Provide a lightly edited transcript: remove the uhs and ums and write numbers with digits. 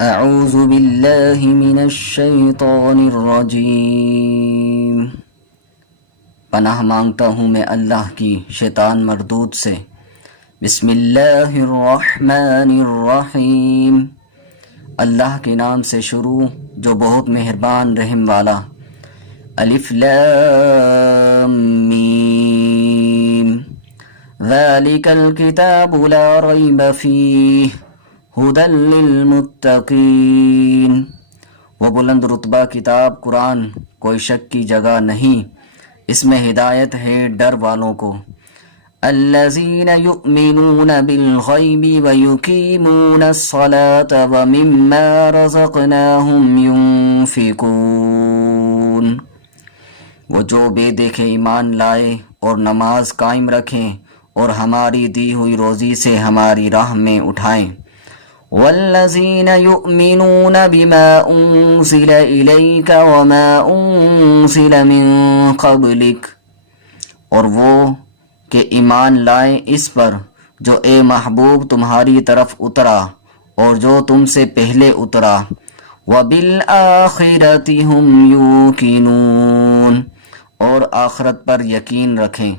اعوذ باللہ من الشیطان الرجیم، پناہ مانگتا ہوں میں اللہ کی شیطان مردود سے۔ بسم اللہ الرحمن الرحیم، اللہ کے نام سے شروع جو بہت مہربان رحم والا۔ الف لام میم، ذالک الکتاب لا ریب فیہ ھدی للمتقین، وہ بلند رتبہ کتاب قرآن کوئی شک کی جگہ نہیں، اس میں ہدایت ہے ڈر والوں کو۔ الذین یؤمنون بالغیب ویقیمون الصلاة ومما رزقناہم ینفقون، وہ جو بے دیکھے ایمان لائے اور نماز قائم رکھیں اور ہماری دی ہوئی روزی سے ہماری راہ میں اٹھائیں۔ والذین یؤمنون بما انزل الیک وما انزل من قبلک، اور وہ کہ ایمان لائیں اس پر جو اے محبوب تمہاری طرف اترا اور جو تم سے پہلے اترا۔ وبالآخرۃ ھم یوقنون، اور آخرت پر یقین رکھیں۔